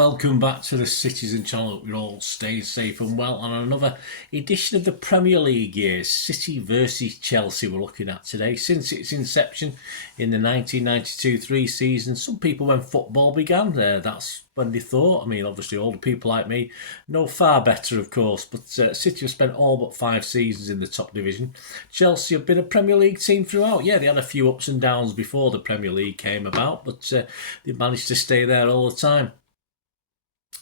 welcome back to the Citizen channel. We're all staying safe and well on another edition of the Premier League year. City versus Chelsea we're looking at today. Since its inception in the 1992-3 season, some people, when football began, that's when they thought. I mean, obviously older people like me know far better, of course, but City have spent all but 5 seasons in the top division. Chelsea have been a Premier League team throughout. Yeah, they had a few ups and downs before the Premier League came about, but they managed to stay there all the time.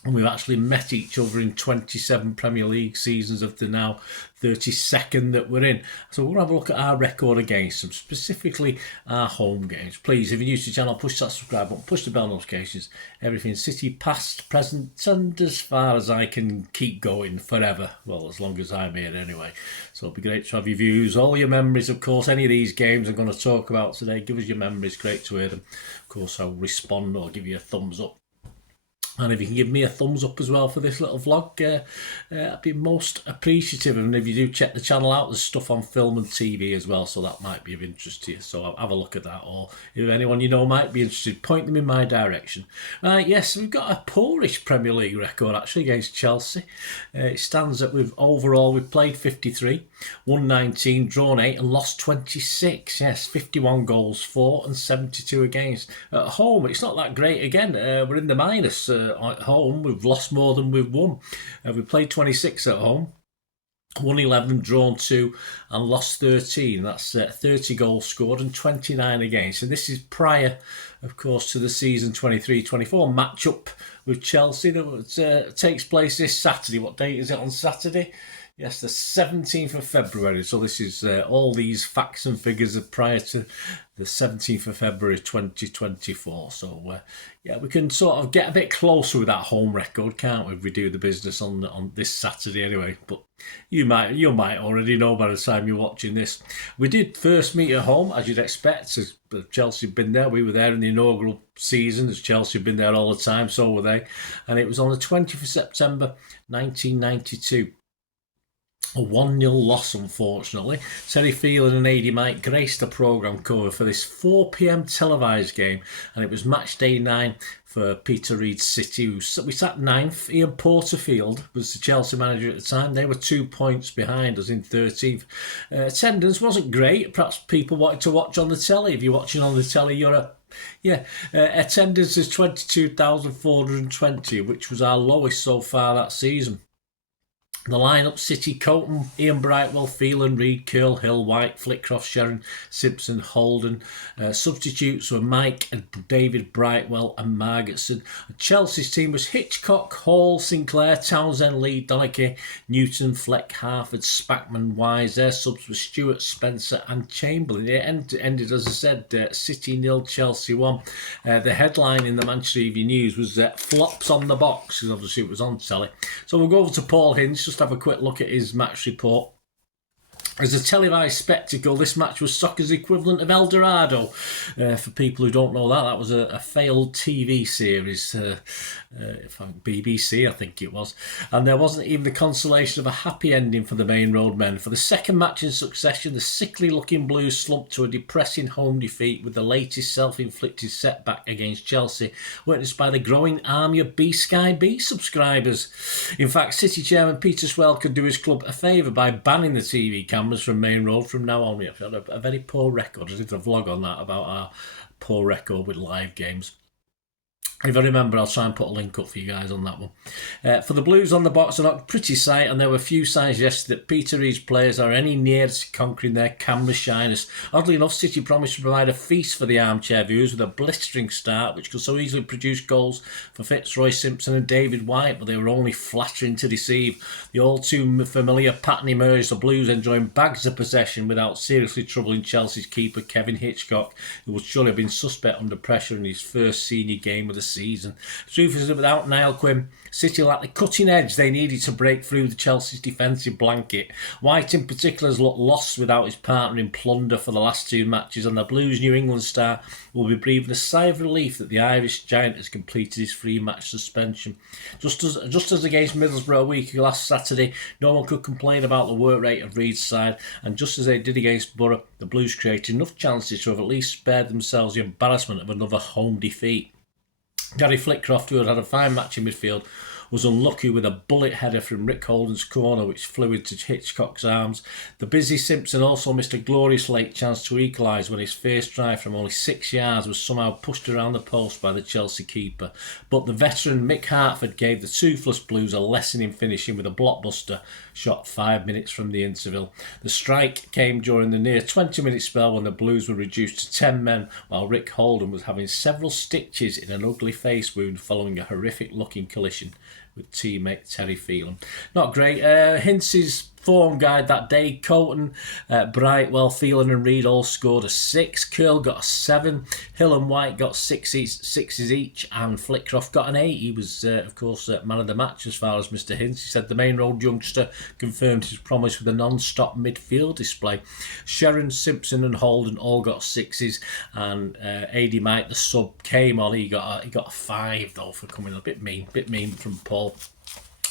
And we've actually met each other in 27 Premier League seasons of the now 32nd that we're in. So we'll have a look at our record against them, specifically our home games. Please, if you're new to the channel, push that subscribe button, push the bell notifications. Everything City, past, present, and as far as I can keep going forever. Well, as long as I'm here anyway. So it'll be great to have your views, all your memories, of course. Any of these games I'm going to talk about today, give us your memories. Great to hear them. Of course, I'll respond or give you a thumbs up. And if you can give me a thumbs up as well for this little vlog, I'd be most appreciative. And if you do check the channel out, there's stuff on film and TV as well, so that might be of interest to you. So have a look at that, or if anyone you know might be interested, point them in my direction. Right, yes, we've got a poorish Premier League record actually against Chelsea. It stands that we've played 53, won 19, drawn 8 and lost 26. Yes, 51 goals for and 72 against. At home, it's not that great again. We're in the minus. At home, we've lost more than we've won. We played 26 at home, won 11, drawn 2 and lost 13. That's 30 goals scored and 29 against. And this is prior, of course, to the season 23-24 match-up with Chelsea that takes place this Saturday. What date is it on Saturday? Yes, the 17th of February. So this is all these facts and figures are prior to the 17th of February 2024. So yeah, we can sort of get a bit closer with that home record, can't we? If we do the business on this Saturday anyway. But you might already know by the time you're watching this. We did first meet at home, as you'd expect. As Chelsea had been there, we were there in the inaugural season. As Chelsea had been there all the time, so were they. And it was on the 20th of September 1992. A 1-0 loss, unfortunately. Terry Phelan and AD Mike graced the programme cover for this 4 p.m. televised game, and it was match day 9 for Peter Reid's City. We sat 9th. Ian Porterfield was the Chelsea manager at the time. They were 2 points behind us in 13th. Attendance wasn't great. Perhaps people wanted to watch on the telly. If you're watching on the telly, you're attendance is 22,420, which was our lowest so far that season. The lineup: City, Creighton, Ian Brightwell, Phelan, Reid, Curl, Hill, White, Flitcroft, Sharon, Simpson, Holden. Substitutes were Mike and David Brightwell and Margetson. Chelsea's team was Hitchcock, Hall, Sinclair, Townsend, Lee, Donachie, Newton, Fleck, Harford, Spackman, Wise. Their subs were Stewart, Spencer and Chamberlain. It ended, as I said, City 0, Chelsea 1. The headline in the Manchester Evening News was flops on the box, because obviously it was on telly. So we'll go over to Paul Hinch, just have a quick look at his match report. As a televised spectacle, this match was soccer's equivalent of El Dorado. For people who don't know that was a failed TV series, BBC I think it was. And there wasn't even the consolation of a happy ending for the Maine Road men. For the second match in succession, the sickly-looking Blues slumped to a depressing home defeat, with the latest self-inflicted setback against Chelsea witnessed by the growing army of B-Sky B subscribers. In fact, City chairman Peter Swell could do his club a favour by banning the TV cameras from Maine Road from now on. We have had a very poor record. I did a vlog on that about our poor record with live games. If I remember, I'll try and put a link up for you guys on that one. For the Blues on the box, are not a pretty sight, and there were few signs yesterday that Peter Reid's players are any near to conquering their camera shyness. Oddly enough, City promised to provide a feast for the armchair viewers with a blistering start, which could so easily produce goals for Fitzroy Simpson and David White, but they were only flattering to deceive. The all too familiar pattern emerged, the Blues enjoying bags of possession without seriously troubling Chelsea's keeper Kevin Hitchcock, who would surely have been suspect under pressure in his first senior game with the season. Truth is that without Niall Quinn, City lacked the cutting edge they needed to break through the Chelsea's defensive blanket. White in particular has looked lost without his partner in plunder for the last 2 matches, and the Blues New England star will be breathing a sigh of relief that the Irish giant has completed his 3-match suspension. Just as against Middlesbrough a week last Saturday, no one could complain about the work rate of Reid's side, and just as they did against Borough, the Blues created enough chances to have at least spared themselves the embarrassment of another home defeat. Gary Flitcroft, who had had a fine match in midfield, was unlucky with a bullet header from Rick Holden's corner which flew into Hitchcock's arms. The busy Simpson also missed a glorious late chance to equalise when his first drive from only 6 yards was somehow pushed around the post by the Chelsea keeper. But the veteran Mick Hartford gave the toothless Blues a lesson in finishing with a blockbuster shot 5 minutes from the interval. The strike came during the near 20-minute spell when the Blues were reduced to 10 men, while Rick Holden was having several stitches in an ugly face wound following a horrific-looking collision with teammate Terry Phelan. Not great. Hince's form guide that day, Creighton, Brightwell, Phelan and Reid all scored a 6. Curl got a 7. Hill and White got sixes each, and Flitcroft got an 8. He was, of course, man of the match as far as Mr. Hince. He said the Maine Road youngster confirmed his promise with a non-stop midfield display. Sharon, Simpson and Holden all got 6s, and AD Mike, the sub, came on. He got a 5 though for coming a bit mean from Paul.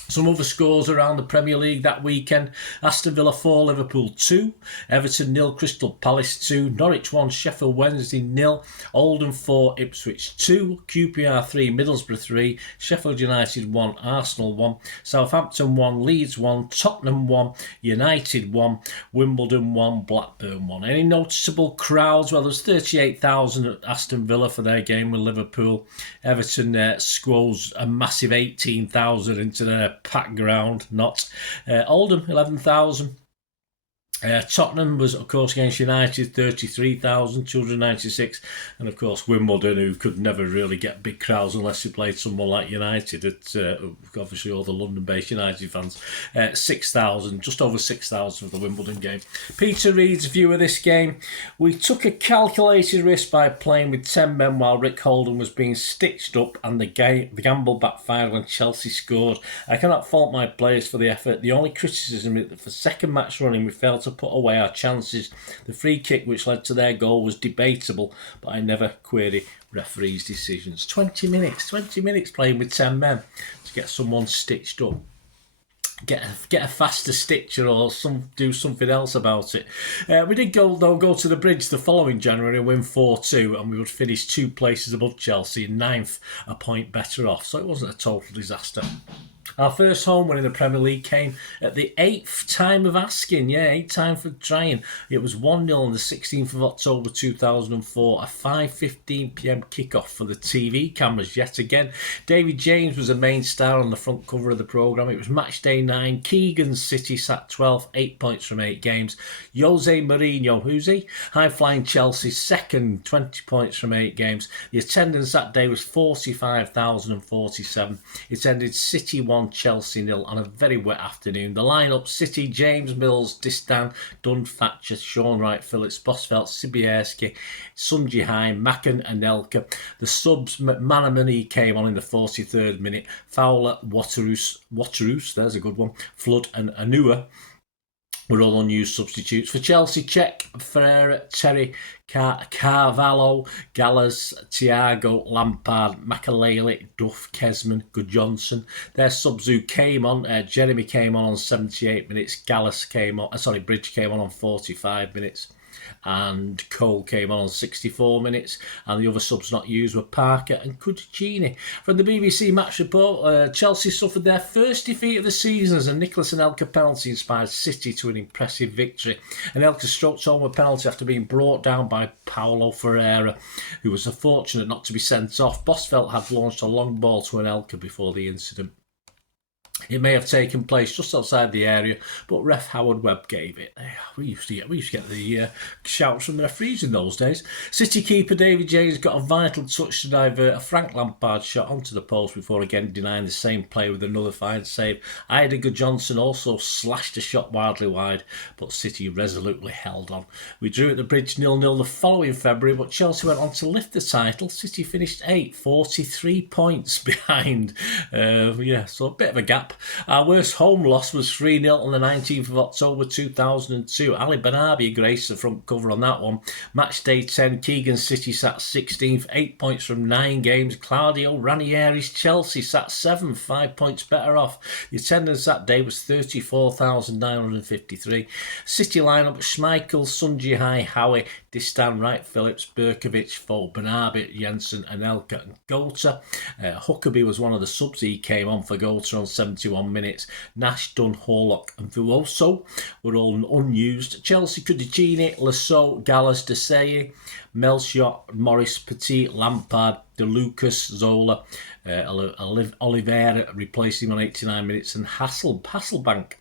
Some other scores around the Premier League that weekend: Aston Villa 4, Liverpool 2, Everton 0, Crystal Palace 2, Norwich 1, Sheffield Wednesday 0, Oldham 4, Ipswich 2, QPR 3, Middlesbrough 3, Sheffield United 1, Arsenal 1, Southampton 1, Leeds 1, Tottenham 1, United 1, Wimbledon 1, Blackburn 1. Any noticeable crowds? Well, there's 38,000 at Aston Villa for their game with Liverpool. Everton squoze a massive 18,000 into their packed ground. Oldham 11,000. Tottenham was, of course, against United, 33,296, and of course Wimbledon, who could never really get big crowds unless they played someone like United. It's obviously all the London-based United fans. 6,000, just over 6,000 for the Wimbledon game. Peter Reid's view of this game: we took a calculated risk by playing with 10 men while Rick Holden was being stitched up, and the gamble backfired when Chelsea scored. I cannot fault my players for the effort. The only criticism is that for second match running we failed to put away our chances. The free kick which led to their goal was debatable, but I never query referees' decisions. 20 minutes playing with 10 men to get someone stitched up. Get a faster stitcher or do something else about it. We did go to the Bridge the following January and win 4-2, and we would finish 2 places above Chelsea and 9th, a point better off, so it wasn't a total disaster. Our first home win in the Premier League came at the 8th time of asking. 8th time for trying. It was 1-0 on the 16th of October 2004. A 5:15pm kickoff for the TV cameras yet again. David James was a main star on the front cover of the programme. It was match day 9. Keegan's City sat 12th, 8 points from 8 games. Jose Mourinho, who's he? High-flying Chelsea, second, 20 points from 8 games. The attendance that day was 45,047. It ended City 1, Chelsea 0 on a very wet afternoon. The lineup: City, James Mills, Distan, Dunn, Thatcher, Sean Wright, Phillips, Bosvelt, Sibierski, Sunji Hine, Macken, Anelka. The subs: McManaman, he came on in the 43rd minute. Fowler, Waterus, there's a good one. Flood and Anua were all unused substitutes. For Chelsea: Cech, Ferreira, Terry, Carvalho, Gallas, Thiago, Lampard, Makalele, Duff, Kesman, Gudjonsson. Their subs who came on: Jeremy came on 78 minutes, Bridge came on 45 minutes, and Cole came on 64 minutes, and the other subs not used were Parker and Cudicini. From the BBC Match Report, Chelsea suffered their first defeat of the season as a Nicholas Anelka penalty inspired City to an impressive victory. Anelka stroked home a penalty after being brought down by Paulo Ferreira, who was fortunate not to be sent off. Bosvelt had launched a long ball to Anelka before the incident. It may have taken place just outside the area, but ref Howard Webb gave it. We used to get the shouts from the referees in those days. City keeper David James got a vital touch to divert a Frank Lampard shot onto the post before again denying the same play with another fine save. Ida Johnson also slashed a shot wildly wide, but City resolutely held on. We drew at the Bridge 0-0 the following February, but Chelsea went on to lift the title. City finished 8th, 43 points behind. So a bit of a gap recap. Our worst home loss was 3-0 on the 19th of October 2002. Ali Banabi graced the front cover on that one. Match day 10, Keegan City sat 16th, 8 points from 9 games. Claudio Ranieri's Chelsea sat 7th, 5 points better off. The attendance that day was 34,953. City lineup: Schmeichel, Sunji-Hai, Howie, Distan, Wright, Phillips, Berkovic, Foe, Bernabit, Jensen, Anelka and Gota. Huckabee was one of the subs. He came on for Gota on 71 minutes. Nash, Dunn, Horlock and Vuoso were all unused. Chelsea: Cudicini, Lasso, Gallas, Desai, Melchiot, Morris, Petit, Lampard, De Lucas, Zola, Oliveira replaced him on 89 minutes, and Hasselbank.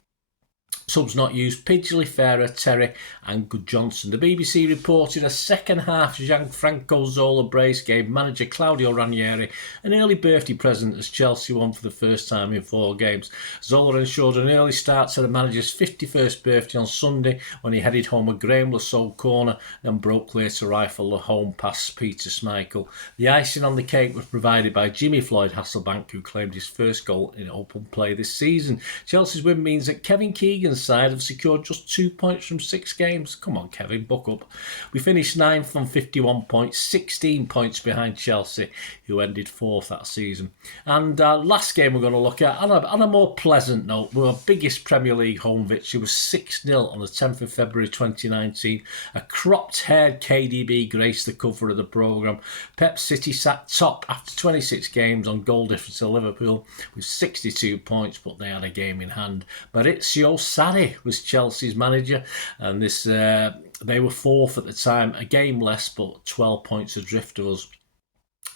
Subs not used: Pidgley, Ferrer, Terry and Good Johnson. The BBC reported a second half Gianfranco Zola brace gave manager Claudio Ranieri an early birthday present as Chelsea won for the first time in 4 games. Zola ensured an early start to the manager's 51st birthday on Sunday when he headed home a Graham Lasso corner, then broke clear to rifle the home past Peter Schmeichel. The icing on the cake was provided by Jimmy Floyd Hasselbank, who claimed his first goal in open play this season. Chelsea's win means that Kevin Keegan's side have secured just 2 points from 6 games. Come on, Kevin, buck up. We finished 9th on 51 points, 16 points behind Chelsea, who ended 4th that season. And last game we're going to look at, on a more pleasant note, our biggest Premier League home victory was 6-0 on the 10th of February 2019. A cropped-haired KDB graced the cover of the programme. Pep City sat top after 26 games on goal difference to Liverpool with 62 points, but they had a game in hand. Maurizio Sarri was Chelsea's manager, and they were 4th at the time, a game less but 12 points adrift of us.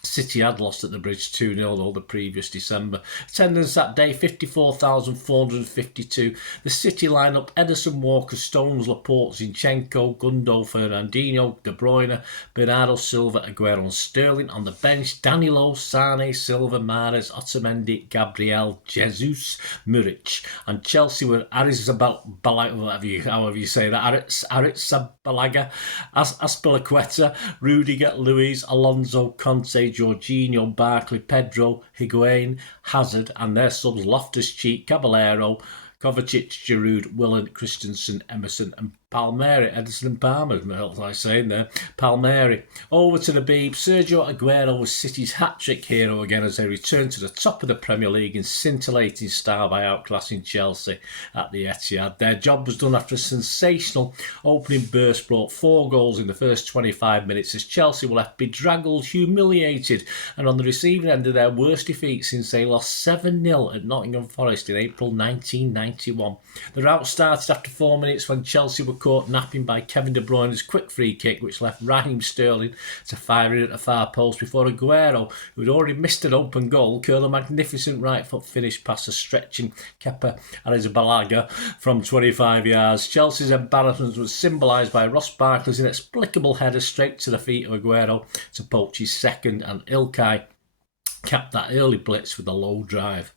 City had lost at the Bridge 2-0 though the previous December. Attendance that day 54,452. The City lineup: Ederson, Walker, Stones, Laporte, Zinchenko, Gundo, Fernandinho, De Bruyne, Bernardo Silva, Aguero and Sterling. On the bench: Danilo, Sane, Silva, Mahrez, Otamendi, Gabriel, Jesus, Muric. And Chelsea were Arrizabalaga, however you say that, Arrizabalaga, Azpilicueta, Rudiger, Luiz, Alonso, Conte, Jorginho, Barkley, Pedro, Higuain, Hazard, and their subs: Loftus-Cheek, Caballero, Kovacic, Giroud, Willen, Christensen, Emerson and Palmieri. Edison and Palmer, what was I saying there? Palmieri. Over to the Beeb. Sergio Aguero was City's hat-trick hero again as they returned to the top of the Premier League in scintillating style by outclassing Chelsea at the Etihad. Their job was done after a sensational opening burst brought 4 goals in the first 25 minutes as Chelsea were left bedraggled, humiliated and on the receiving end of their worst defeat since they lost 7-0 at Nottingham Forest in April 1991. The rout started after 4 minutes when Chelsea were caught napping by Kevin De Bruyne's quick free kick, which left Raheem Sterling to fire in at the far post before Aguero, who had already missed an open goal, curled a magnificent right foot finish past a stretching Kepa Arrizabalaga from 25 yards. Chelsea's embarrassment was symbolised by Ross Barkley's inexplicable header straight to the feet of Aguero to poach his second, and Ilkay capped that early blitz with a low drive.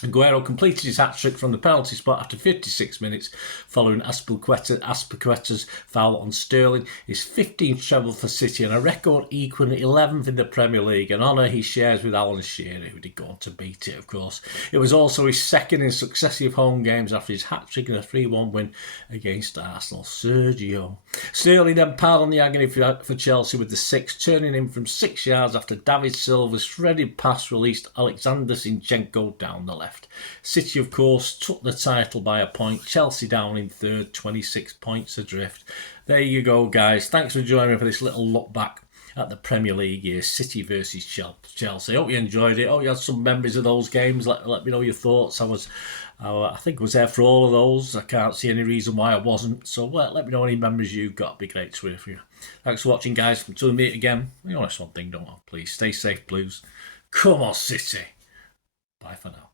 Aguero completed his hat-trick from the penalty spot after 56 minutes following Azpilicueta's foul on Sterling, his 15th treble for City and a record equal 11th in the Premier League, an honour he shares with Alan Shearer, who did go on to beat it of course. It was also his second in successive home games after his hat-trick and a 3-1 win against Arsenal. Sergio. Sterling then piled on the agony for Chelsea with the 6th, turning in from 6 yards after David Silva's threaded pass released Alexander Zinchenko down the left. City, of course, took the title by a point. Chelsea down in 3rd, 26 points adrift. There you go, guys. Thanks for joining me for this little look back at the Premier League year, City versus Chelsea. Hope you enjoyed it. Hope you had some memories of those games. Let me know your thoughts. I think I was there for all of those. I can't see any reason why I wasn't. So let me know any memories you've got. It'd be great to hear from you. Thanks for watching, guys. Until we meet again, you know, that's one thing, don't I? Please stay safe, Blues. Come on, City. Bye for now.